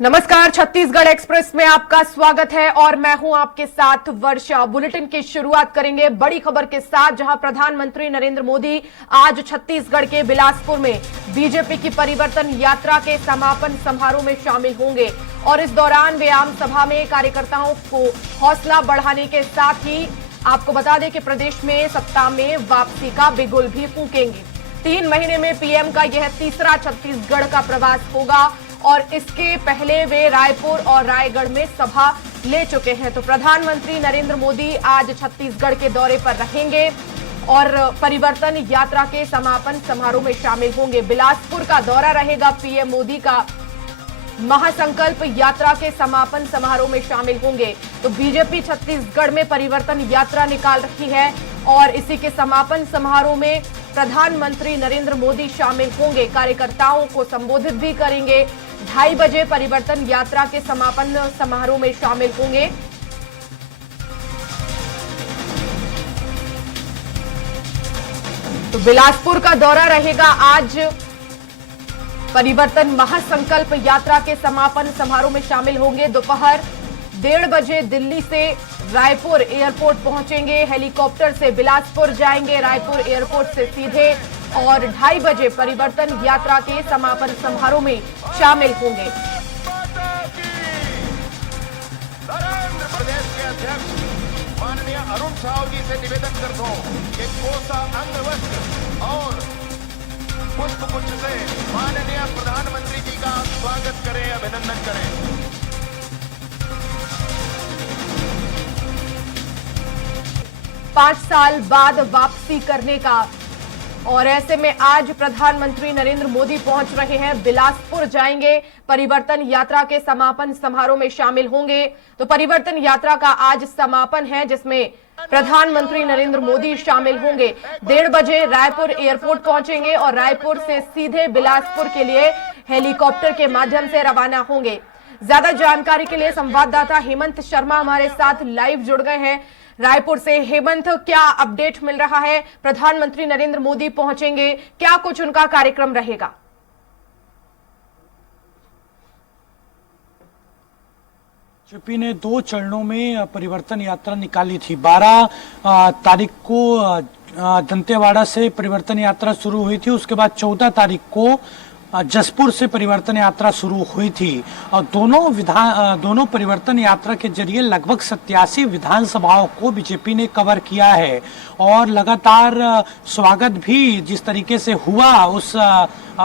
नमस्कार, छत्तीसगढ़ एक्सप्रेस में आपका स्वागत है और मैं हूं आपके साथ वर्षा। बुलेटिन की शुरुआत करेंगे बड़ी खबर के साथ, जहां प्रधानमंत्री नरेंद्र मोदी आज छत्तीसगढ़ के बिलासपुर में बीजेपी की परिवर्तन यात्रा के समापन समारोह में शामिल होंगे और इस दौरान वे आम सभा में कार्यकर्ताओं को हौसला बढ़ाने के साथ ही आपको बता दें कि प्रदेश में सत्ता में वापसी का बिगुल भी फूकेंगे। 3 महीने में पीएम का यह तीसरा छत्तीसगढ़ का प्रवास होगा और इसके पहले वे रायपुर और रायगढ़ में सभा ले चुके हैं। तो प्रधानमंत्री नरेंद्र मोदी आज छत्तीसगढ़ के दौरे पर रहेंगे और परिवर्तन यात्रा के समापन समारोह में शामिल होंगे। बिलासपुर का दौरा रहेगा पीएम मोदी का। महासंकल्प यात्रा के समापन समारोह में शामिल होंगे। तो बीजेपी छत्तीसगढ़ में परिवर्तन यात्रा निकाल रही है और इसी के समापन समारोह में प्रधानमंत्री नरेंद्र मोदी शामिल होंगे, कार्यकर्ताओं को संबोधित भी करेंगे। 2:30 बजे परिवर्तन यात्रा के समापन समारोह में शामिल होंगे। तो बिलासपुर का दौरा रहेगा आज। परिवर्तन महासंकल्प यात्रा के समापन समारोह में शामिल होंगे। दोपहर 1:30 बजे दिल्ली से रायपुर एयरपोर्ट पहुंचेंगे, हेलीकॉप्टर से बिलासपुर जाएंगे, रायपुर एयरपोर्ट से सीधे, और 2:30 बजे परिवर्तन यात्रा के समापन समारोह में शामिल होंगे। प्रदेश के अध्यक्ष माननीय अरुण साहू जी से निवेदन करता हूं कि कोसा अंग वस्त्र और पुष्प गुच्छ से माननीय प्रधानमंत्री जी का स्वागत करें, अभिनंदन करें। 5 साल बाद वापसी करने का, और ऐसे में आज प्रधानमंत्री नरेंद्र मोदी पहुंच रहे हैं, बिलासपुर जाएंगे, परिवर्तन यात्रा के समापन समारोह में शामिल होंगे। तो परिवर्तन यात्रा का आज समापन है जिसमें प्रधानमंत्री नरेंद्र मोदी शामिल होंगे। 1:30 बजे रायपुर एयरपोर्ट पहुंचेंगे और रायपुर से सीधे बिलासपुर के लिए हेलीकॉप्टर के माध्यम से रवाना होंगे। ज्यादा जानकारी के लिए संवाददाता हेमंत शर्मा हमारे साथ लाइव जुड़ गए हैं रायपुर से। हेमंत, क्या अपडेट मिल रहा है? प्रधानमंत्री नरेंद्र मोदी पहुंचेंगे, क्या कुछ उनका कार्यक्रम रहेगा? बीजेपी ने 2 चरणों में परिवर्तन यात्रा निकाली थी। 12 तारीख को दंतेवाड़ा से परिवर्तन यात्रा शुरू हुई थी, उसके बाद 14 तारीख को जसपुर से परिवर्तन यात्रा शुरू हुई थी और दोनों परिवर्तन यात्रा के जरिए लगभग 87 विधानसभाओं को बीजेपी ने कवर किया है और लगातार स्वागत भी जिस तरीके से हुआ उस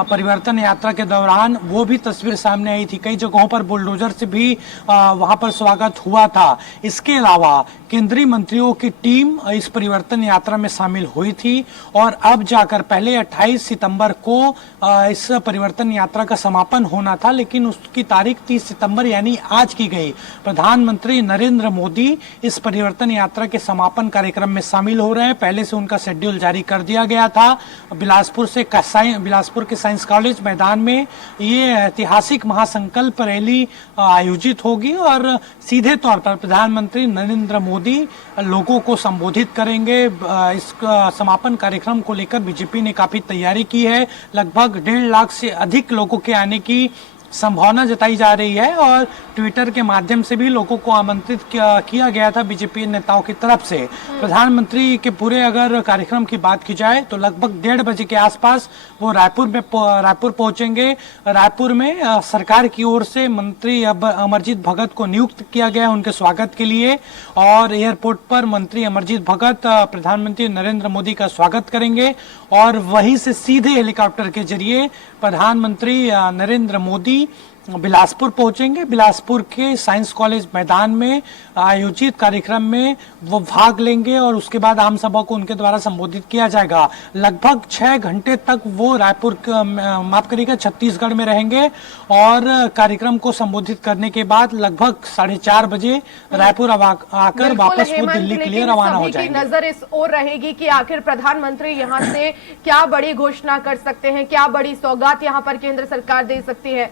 परिवर्तन यात्रा के दौरान, वो भी तस्वीर सामने आई थी। कई जगहों पर बुलडोजर से भी वहां पर स्वागत हुआ था। इसके अलावा केंद्रीय मंत्रियों की टीम इस परिवर्तन यात्रा में शामिल हुई थी और अब जाकर पहले 28 सितंबर को इस परिवर्तन यात्रा का समापन होना था, लेकिन उसकी तारीख 30 सितंबर यानी आज की गई। प्रधानमंत्री नरेंद्र मोदी इस परिवर्तन यात्रा के समापन कार्यक्रम में शामिल हो रहे हैं। पहले से उनका शेड्यूल जारी कर दिया गया था। बिलासपुर के साइंस कॉलेज मैदान में ये ऐतिहासिक महासंकल्प रैली आयोजित होगी और सीधे तौर पर प्रधानमंत्री नरेंद्र मोदी लोगों को संबोधित करेंगे। इस समापन कार्यक्रम को लेकर बीजेपी ने काफी तैयारी की है। लगभग 1.5 लाख से अधिक लोगों के आने की संभावना जताई जा रही है और ट्विटर के माध्यम से भी लोगों को आमंत्रित किया गया था बीजेपी नेताओं की तरफ से। प्रधानमंत्री के पूरे अगर कार्यक्रम की बात की जाए तो लगभग 1:30 बजे के आसपास वो रायपुर पहुंचेंगे। रायपुर में सरकार की ओर से मंत्री अमरजीत भगत को नियुक्त किया गया उनके स्वागत के लिए और एयरपोर्ट पर मंत्री अमरजीत भगत प्रधानमंत्री नरेंद्र मोदी का स्वागत करेंगे और वहीं से सीधे हेलीकॉप्टर के जरिए प्रधानमंत्री नरेंद्र मोदी बिलासपुर पहुंचेंगे। बिलासपुर के साइंस कॉलेज मैदान में आयोजित कार्यक्रम में वो भाग लेंगे और उसके बाद आम सभा को उनके द्वारा संबोधित किया जाएगा। लगभग 6 घंटे तक वो छत्तीसगढ़ में रहेंगे और कार्यक्रम को संबोधित करने के बाद लगभग 4:30 बजे रायपुर आकर वापस वो दिल्ली के लिए रवाना हो जाएंगे। नजर इस ओर रहेगी कि आखिर प्रधानमंत्री यहाँ से क्या बड़ी घोषणा कर सकते हैं, क्या बड़ी सौगात यहाँ पर केंद्र सरकार दे सकती है।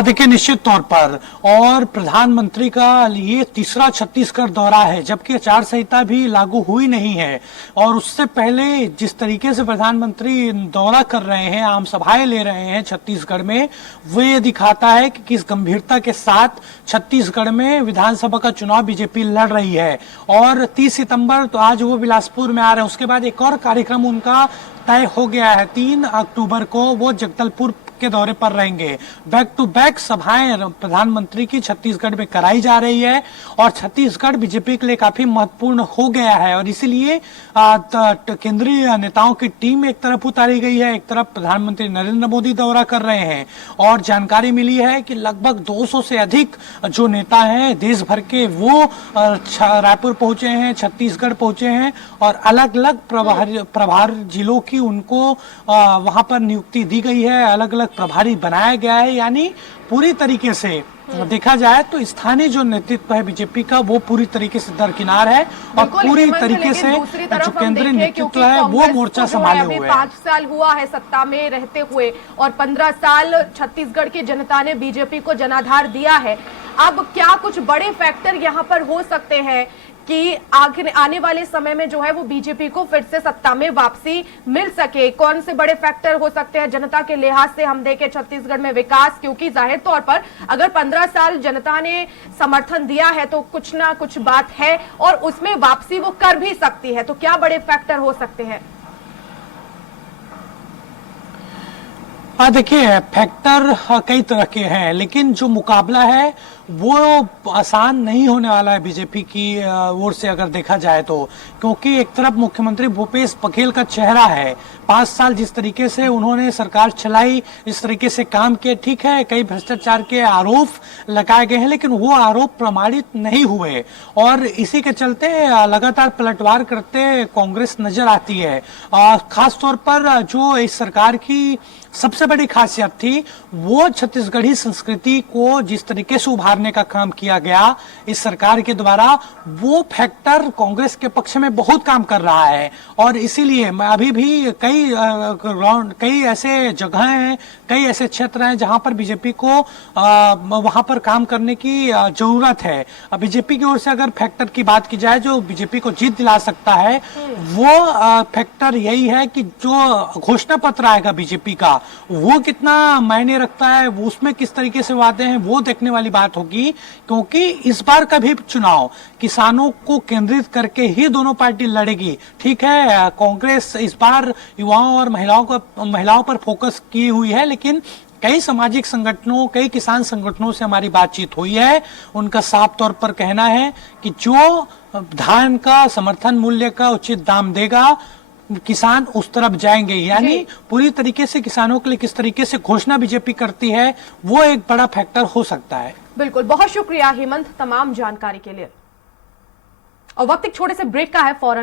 देखिए, निश्चित तौर पर और प्रधानमंत्री का ये तीसरा छत्तीसगढ़ दौरा है, जबकि आचार संहिता भी लागू हुई नहीं है। और उससे पहले जिस तरीके से प्रधानमंत्री दौरा कर रहे हैं, आम सभाएं ले रहे हैं छत्तीसगढ़ में, वो ये दिखाता है कि किस गंभीरता के साथ छत्तीसगढ़ में विधानसभा का चुनाव बीजेपी लड़ रही है। और 30 सितंबर तो आज वो बिलासपुर में आ रहे हैं, उसके बाद एक और कार्यक्रम उनका तय हो गया है। 3 अक्टूबर को वो जगदलपुर के दौरे पर रहेंगे। बैक टू बैक सभाएं प्रधानमंत्री की छत्तीसगढ़ में कराई जा रही है और छत्तीसगढ़ बीजेपी के लिए काफी महत्वपूर्ण हो गया है। और इसीलिए केंद्रीय नेताओं की टीम एक तरफ उतारी गई है, एक तरफ प्रधानमंत्री नरेंद्र मोदी दौरा कर रहे हैं। और जानकारी मिली है कि लगभग 200 से अधिक जो नेता हैं देश भर के, वो रायपुर पहुंचे हैं, छत्तीसगढ़ पहुंचे हैं और अलग अलग प्रभार जिलों की उनको वहां पर नियुक्ति दी गई है, अलग अलग प्रभारी बनाया गया है। यानी पूरी तरीके से देखा जाए तो स्थानीय जो नेतृत्व है बीजेपी का, वो पूरी तरीके से दरकिनार है और पूरी तरीके से जो केंद्रीय नेतृत्व है वो मोर्चा संभाले हुए है। 5 साल हुआ है सत्ता में रहते हुए और 15 साल छत्तीसगढ़ की जनता ने बीजेपी को जनाधार दिया है। अब क्या कुछ बड़े फैक्टर यहाँ पर हो सकते हैं कि आने वाले समय में जो है वो बीजेपी को फिर से सत्ता में वापसी मिल सके? कौन से बड़े फैक्टर हो सकते हैं जनता के लिहाज से? हम देखें छत्तीसगढ़ में विकास, क्योंकि जाहिर तौर पर अगर 15 साल जनता ने समर्थन दिया है तो कुछ ना कुछ बात है और उसमें वापसी वो कर भी सकती है। तो क्या बड़े फैक्टर हो सकते हैं? देखिए, फैक्टर कई तरह के हैं, लेकिन जो मुकाबला है वो आसान नहीं होने वाला है बीजेपी की ओर से अगर देखा जाए तो। क्योंकि एक तरफ मुख्यमंत्री भूपेश बघेल का चेहरा है, 5 साल जिस तरीके से उन्होंने सरकार चलाई, इस तरीके से काम किए, ठीक है कई भ्रष्टाचार के आरोप लगाए गए हैं, लेकिन वो आरोप प्रमाणित नहीं हुए और इसी के चलते लगातार पलटवार करते कांग्रेस नजर आती है। खास तौर पर जो इस सरकार की सबसे बड़ी खासियत थी वो छत्तीसगढ़ी संस्कृति को जिस तरीके से उभारने का काम किया गया इस सरकार के द्वारा, वो फैक्टर कांग्रेस के पक्ष में बहुत काम कर रहा है। और इसीलिए मैं अभी भी कई ऐसे जगह हैं, कई ऐसे क्षेत्र हैं जहां पर बीजेपी को वहां पर काम करने की जरूरत है। बीजेपी की ओर से अगर फैक्टर की बात की जाए जो बीजेपी को जीत दिला सकता है, वो फैक्टर यही है कि जो घोषणा पत्र आएगा बीजेपी का वो कितना मायने रखता है, उसमें किस तरीके से वादे हैं, वो देखने वाली बात होगी। क्योंकि इस बार का भी चुनाव किसानों को केंद्रित करके ही दोनों पार्टी लड़ेगी। ठीक है, कांग्रेस इस बार युवाओं और महिलाओं पर फोकस की हुई है, लेकिन कई सामाजिक संगठनों, कई किसान संगठनों से हमारी बातचीत हुई है। उनका साफ तौर पर कहना है कि जो धान का समर्थन मूल्य का उचित दाम देगा, किसान उस तरफ जाएंगे। यानी पूरी तरीके से किसानों के लिए किस तरीके से घोषणा बीजेपी करती है, वो एक बड़ा फैक्टर हो सकता है। बिल्कुल, बहुत शुक्रिया हेमंत तमाम जानकारी के लिए। और वक्त एक छोटे से ब्रेक का है, फौरन